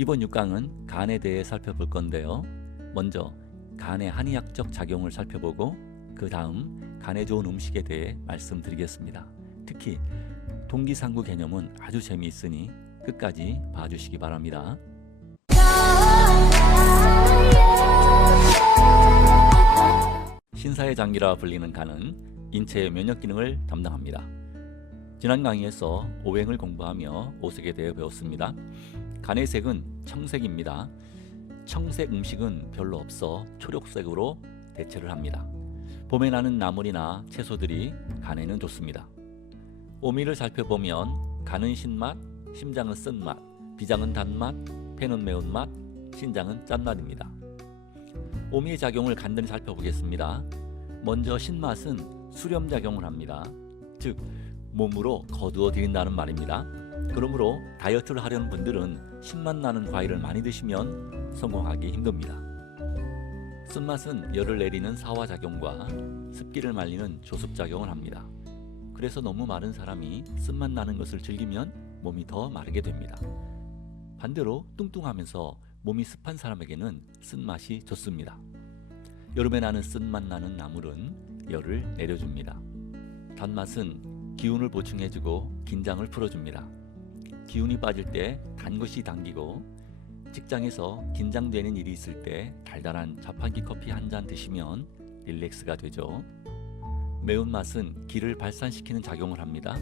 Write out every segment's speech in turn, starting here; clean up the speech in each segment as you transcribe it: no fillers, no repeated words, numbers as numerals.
이번 6강은 간에 대해 살펴볼 건데요. 먼저 간의 한의학적 작용을 살펴보고 그 다음 간에 좋은 음식에 대해 말씀드리겠습니다. 특히 동기상구 개념은 아주 재미있으니 끝까지 봐주시기 바랍니다. 신사의 장기라 불리는 간은 인체의 면역 기능을 담당합니다. 지난 강의에서 오행을 공부하며 오색에 대해 배웠습니다. 간의 색은 청색입니다. 청색 음식은 별로 없어 초록색으로 대체를 합니다. 봄에 나는 나물이나 채소들이 간에는 좋습니다. 오미를 살펴보면 간은 신맛, 심장은 쓴맛, 비장은 단맛, 폐는 매운맛, 신장은 짠맛입니다. 오미의 작용을 간단히 살펴보겠습니다. 먼저 신맛은 수렴작용을 합니다. 즉 몸으로 거두어 들인다는 말입니다. 그러므로 다이어트를 하려는 분들은 신맛 나는 과일을 많이 드시면 성공하기 힘듭니다. 쓴맛은 열을 내리는 사화작용과 습기를 말리는 조습작용을 합니다. 그래서 너무 마른 사람이 쓴맛 나는 것을 즐기면 몸이 더 마르게 됩니다. 반대로 뚱뚱하면서 몸이 습한 사람에게는 쓴맛이 좋습니다. 여름에 나는 쓴맛 나는 나물은 열을 내려줍니다. 단맛은 기운을 보충해주고 긴장을 풀어줍니다. 기운이 빠질 때 단 것이 당기고 직장에서 긴장되는 일이 있을 때 달달한 자판기 커피 한 잔 드시면 릴렉스가 되죠. 매운맛은 기를 발산시키는 작용을 합니다.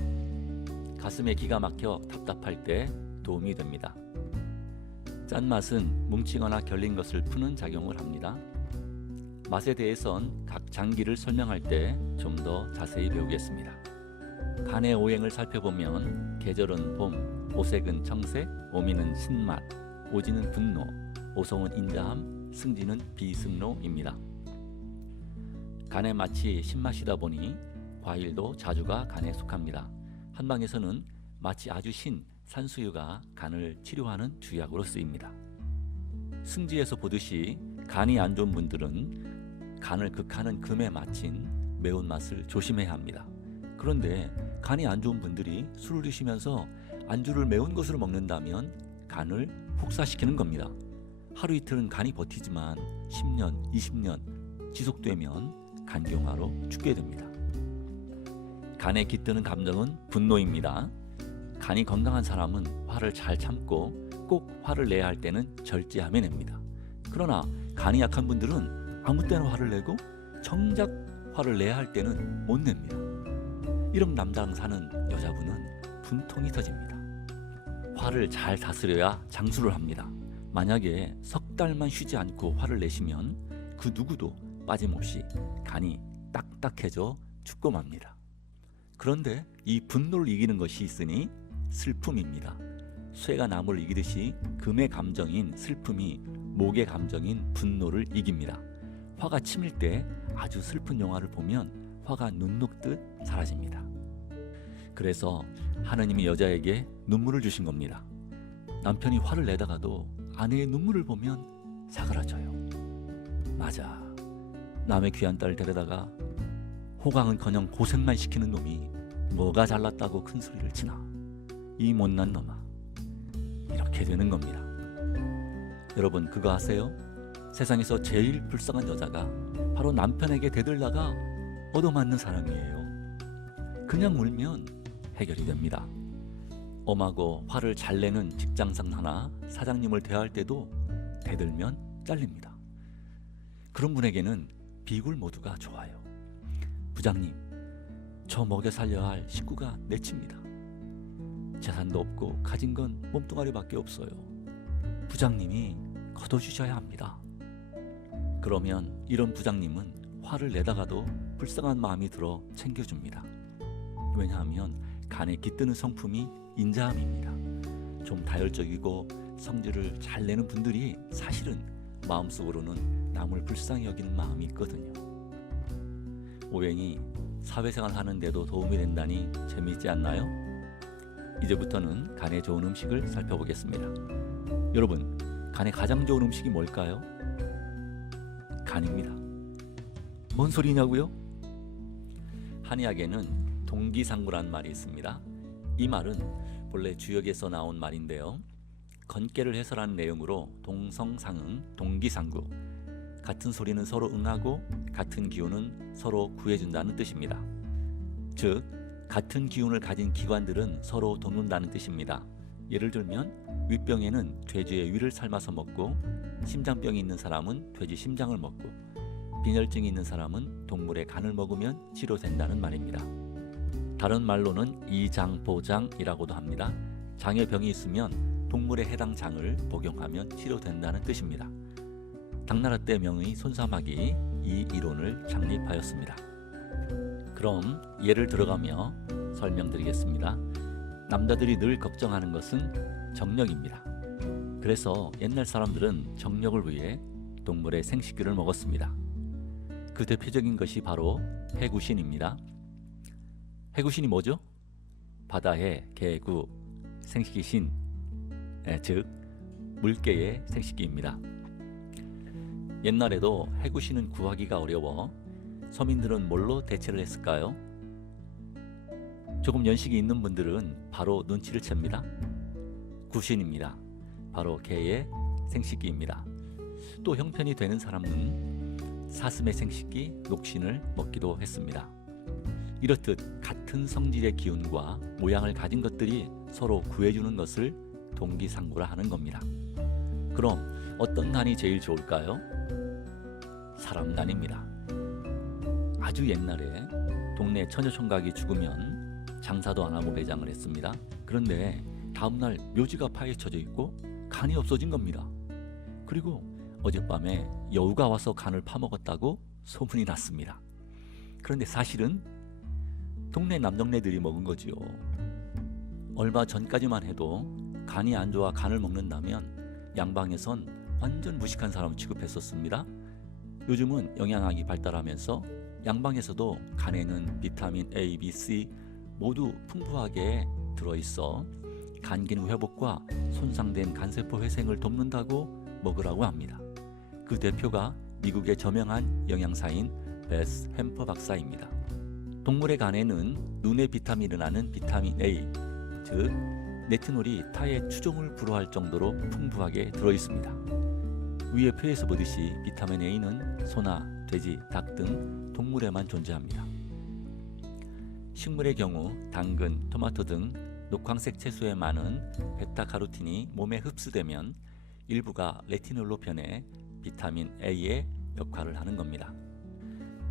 가슴에 기가 막혀 답답할 때 도움이 됩니다. 짠맛은 뭉치거나 결린 것을 푸는 작용을 합니다. 맛에 대해선 각 장기를 설명할 때 좀 더 자세히 배우겠습니다. 간의 오행을 살펴보면 계절은 봄, 오색은 청색, 오미는 신맛, 오지는 분노, 오성은 인자함, 승지는 비승로입니다. 간의 맛이 신맛이다 보니 과일도 자주가 간에 속합니다. 한방에서는 마치 아주 신 산수유가 간을 치료하는 주약으로 쓰입니다. 승지에서 보듯이 간이 안 좋은 분들은 간을 극하는 금에 맞힌 매운맛을 조심해야 합니다. 그런데 간이 안 좋은 분들이 술을 드시면서 안주를 매운 것으로 먹는다면 간을 혹사시키는 겁니다. 하루 이틀은 간이 버티지만 10년, 20년 지속되면 간경화로 죽게 됩니다. 간에 깃드는 감정은 분노입니다. 간이 건강한 사람은 화를 잘 참고 꼭 화를 내야 할 때는 절제하며 냅니다. 그러나 간이 약한 분들은 아무 때나 화를 내고 정작 화를 내야 할 때는 못 냅니다. 이런 남자랑 사는 여자분은 분통이 터집니다. 화를 잘 다스려야 장수를 합니다. 만약에 석 달만 쉬지 않고 화를 내시면 그 누구도 빠짐없이 간이 딱딱해져 죽고 맙니다. 그런데 이 분노를 이기는 것이 있으니 슬픔입니다. 쇠가 나무를 이기듯이 금의 감정인 슬픔이 목의 감정인 분노를 이깁니다. 화가 치밀 때 아주 슬픈 영화를 보면 화가 눈 녹듯 사라집니다. 그래서 하느님이 여자에게 눈물을 주신 겁니다. 남편이 화를 내다가도 아내의 눈물을 보면 사그라져요. 맞아. 남의 귀한 딸을 데려다가 호강은커녕 고생만 시키는 놈이 뭐가 잘났다고 큰 소리를 치나. 이 못난 놈아. 이렇게 되는 겁니다. 여러분 그거 아세요? 세상에서 제일 불쌍한 여자가 바로 남편에게 대들다가 얻어맞는 사람이에요. 그냥 울면 해결이 됩니다. 엄하고 화를 잘 내는 직장상 하나 사장님을 대할 때도 대들면 잘립니다. 그런 분에게는 비굴 모두가 좋아요. 부장님, 저 먹여 살려야 할 식구가 넷입니다. 재산도 없고 가진 건 몸뚱아리밖에 없어요. 부장님이 걷어주셔야 합니다. 그러면 이런 부장님은 화를 내다가도 불쌍한 마음이 들어 챙겨줍니다. 왜냐하면 간에 깃드는 성품이 인자함입니다. 좀 다혈적이고 성질을 잘 내는 분들이 사실은 마음속으로는 남을 불쌍히 여기는 마음이 있거든요. 오행이 사회생활 하는데도 도움이 된다니 재미있지 않나요? 이제부터는 간에 좋은 음식을 살펴보겠습니다. 여러분, 간에 가장 좋은 음식이 뭘까요? 간입니다. 뭔 소리냐고요? 한의학에는 동기상구란 말이 있습니다. 이 말은 본래 주역에서 나온 말인데요. 건깨를 해설하는 내용으로 동성상응, 동기상구, 같은 소리는 서로 응하고 같은 기운은 서로 구해준다는 뜻입니다. 즉, 같은 기운을 가진 기관들은 서로 돕는다는 뜻입니다. 예를 들면 위병에는 돼지의 위를 삶아서 먹고, 심장병이 있는 사람은 돼지 심장을 먹고, 빈혈증이 있는 사람은 동물의 간을 먹으면 치료된다는 말입니다. 다른 말로는 이장보장이라고도 합니다. 장에 병이 있으면 동물의 해당 장을 복용하면 치료된다는 뜻입니다. 당나라 때 명의 손사막이 이 이론을 창립하였습니다. 그럼 예를 들어가며 설명드리겠습니다. 남자들이 늘 걱정하는 것은 정력입니다. 그래서 옛날 사람들은 정력을 위해 동물의 생식기를 먹었습니다. 그 대표적인 것이 바로 해구신입니다. 해구신이 뭐죠? 바다의 개구, 생식기 신, 즉 물개의 생식기입니다. 옛날에도 해구신은 구하기가 어려워 서민들은 뭘로 대체를 했을까요? 조금 연식이 있는 분들은 바로 눈치를 챕니다. 구신입니다. 바로 개의 생식기입니다. 또 형편이 되는 사람은 사슴의 생식기 녹신을 먹기도 했습니다. 이렇듯 같은 성질의 기운과 모양을 가진 것들이 서로 구해주는 것을 동기상구라 하는 겁니다. 그럼 어떤 간이 제일 좋을까요? 사람 간입니다. 아주 옛날에 동네 처녀총각이 죽으면 장사도 안 하고 매장을 했습니다. 그런데 다음날 묘지가 파헤쳐져 있고 간이 없어진 겁니다. 그리고 어젯밤에 여우가 와서 간을 파먹었다고 소문이 났습니다. 그런데 사실은 동네 남정네들이 먹은 거지요. 얼마 전까지만 해도 간이 안 좋아 간을 먹는다면 양방에선 완전 무식한 사람 취급했었습니다. 요즘은 영양학이 발달하면서 양방에서도 간에는 비타민 A, B, C 모두 풍부하게 들어있어 간 기능 회복과 손상된 간세포 회생을 돕는다고 먹으라고 합니다. 그 대표가 미국의 저명한 영양사인 베스 햄퍼 박사입니다. 동물의 간에는 눈의 비타민이라는 비타민 A, 즉 네티놀이 타의 추종을 불허할 정도로 풍부하게 들어있습니다. 위에 표에서 보듯이 비타민 A는 소나 돼지, 닭 등 동물에만 존재합니다. 식물의 경우 당근, 토마토 등 녹황색 채소에 많은 베타카로틴이 몸에 흡수되면 일부가 레티놀로 변해 비타민 A의 역할을 하는 겁니다.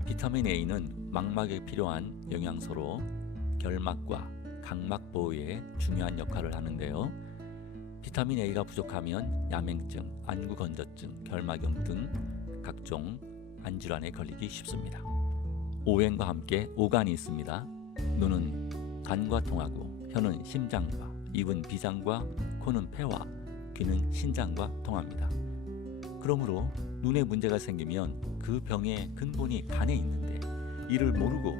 비타민 A는 망막에 필요한 영양소로 결막과 각막 보호에 중요한 역할을 하는데요. 비타민 A가 부족하면 야맹증, 안구건조증, 결막염 등 각종 안질환에 걸리기 쉽습니다. 오행과 함께 오간이 있습니다. 눈은 간과 통하고, 혀는 심장과, 입은 비장과, 코는 폐와, 귀는 신장과 통합니다. 그러므로 눈에 문제가 생기면 그 병의 근본이 간에 있는데 이를 모르고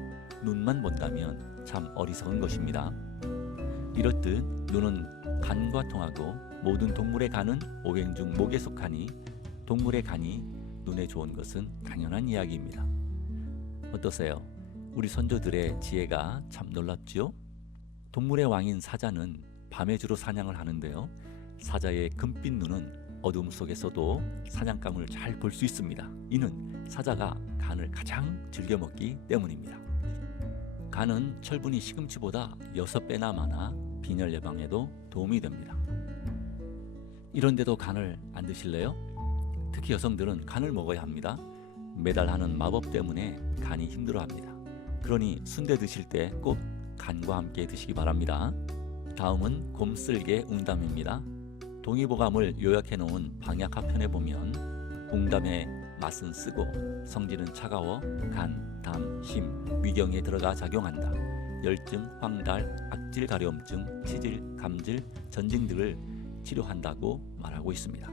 눈만 본다면 참 어리석은 것입니다. 이렇듯 눈은 간과 통하고 모든 동물의 간은 오행 중 목에 속하니 동물의 간이 눈에 좋은 것은 당연한 이야기입니다. 어떠세요? 우리 선조들의 지혜가 참 놀랍지요? 동물의 왕인 사자는 밤에 주로 사냥을 하는데요. 사자의 금빛 눈은 어둠 속에서도 사냥감을 잘 볼 수 있습니다. 이는 사자가 간을 가장 즐겨 먹기 때문입니다. 간은 철분이 시금치보다 6배나 많아 빈혈 예방에도 도움이 됩니다. 이런데도 간을 안 드실래요? 특히 여성들은 간을 먹어야 합니다. 매달 하는 마법 때문에 간이 힘들어합니다. 그러니 순대 드실 때 꼭 간과 함께 드시기 바랍니다. 다음은 곰쓸개 웅담입니다. 동의보감을 요약해 놓은 방약 하편에 보면 웅담의 맛은 쓰고 성질은 차가워 간, 담, 심, 위경에 들어가 작용한다. 열증, 황달, 악질 가려움증, 치질, 감질, 전증 등을 치료한다고 말하고 있습니다.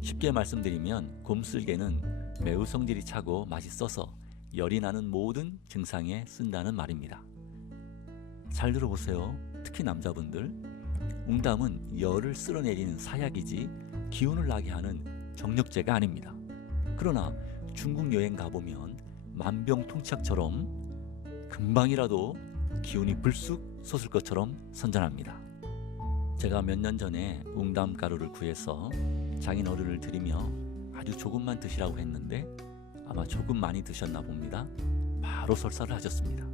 쉽게 말씀드리면 곰쓸개는 매우 성질이 차고 맛있어서 열이 나는 모든 증상에 쓴다는 말입니다. 잘 들어보세요. 특히 남자분들, 웅담은 열을 쓸어내리는 사약이지 기운을 나게 하는 정력제가 아닙니다. 그러나 중국 여행 가보면 만병통치약처럼 금방이라도 기운이 불쑥 솟을 것처럼 선전합니다. 제가 몇 년 전에 웅담 가루를 구해서 장인어른을 드리며 아주 조금만 드시라고 했는데 아마 조금 많이 드셨나 봅니다. 바로 설사를 하셨습니다.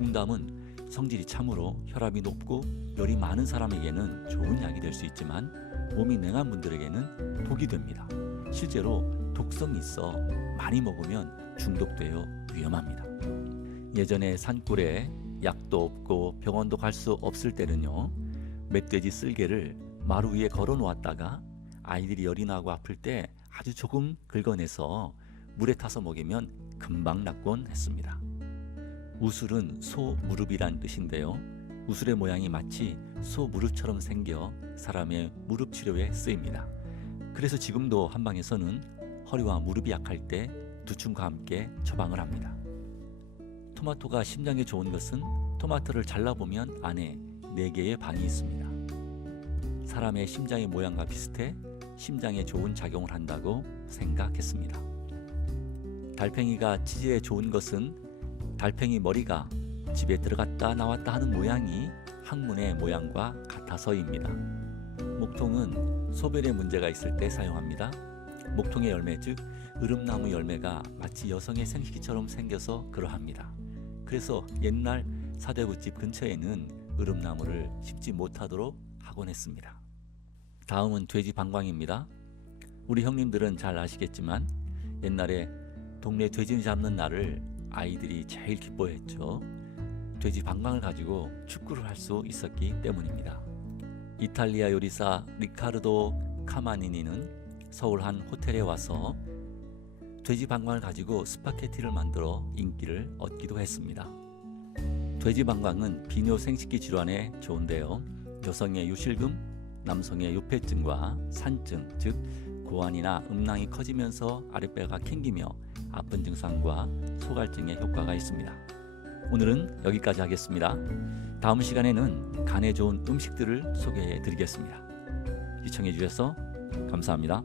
웅담은 성질이 참으로 혈압이 높고 열이 많은 사람에게는 좋은 약이 될 수 있지만 몸이 냉한 분들에게는 독이 됩니다. 실제로 독성이 있어 많이 먹으면 중독되어 위험합니다. 예전에 산골에 약도 없고 병원도 갈 수 없을 때는요, 멧돼지 쓸개를 마루 위에 걸어 놓았다가 아이들이 열이 나고 아플 때 아주 조금 긁어내서 물에 타서 먹이면 금방 낫곤 했습니다. 우술은 소 무릎이란 뜻인데요, 우술의 모양이 마치 소 무릎처럼 생겨 사람의 무릎 치료에 쓰입니다. 그래서 지금도 한방에서는 허리와 무릎이 약할 때 두충과 함께 처방을 합니다. 토마토가 심장에 좋은 것은 토마토를 잘라보면 안에 4개의 방이 있습니다. 사람의 심장의 모양과 비슷해 심장에 좋은 작용을 한다고 생각했습니다. 달팽이가 치즈에 좋은 것은 달팽이 머리가 집에 들어갔다 나왔다 하는 모양이 항문의 모양과 같아서입니다. 목통은 소변에 문제가 있을 때 사용합니다. 목통의 열매, 즉 으름나무 열매가 마치 여성의 생식기처럼 생겨서 그러합니다. 그래서 옛날 사대구집 근처에는 으름나무를 심지 못하도록 하곤 했습니다. 다음은 돼지 방광입니다. 우리 형님들은 잘 아시겠지만 옛날에 동네 돼지 잡는 날을 아이들이 제일 기뻐했죠. 돼지 방광을 가지고 축구를 할 수 있었기 때문입니다. 이탈리아 요리사 리카르도 카마니니는 서울 한 호텔에 와서 돼지 방광을 가지고 스파게티를 만들어 인기를 얻기도 했습니다. 돼지 방광은 비뇨 생식기 질환에 좋은데요, 여성의 유실금, 남성의 유폐증과 산증, 즉 고환이나 음낭이 커지면서 아랫배가 캥기며 아픈 증상과 소갈증에 효과가 있습니다. 오늘은 여기까지 하겠습니다. 다음 시간에는 간에 좋은 음식들을 소개해 드리겠습니다. 시청해 주셔서 감사합니다.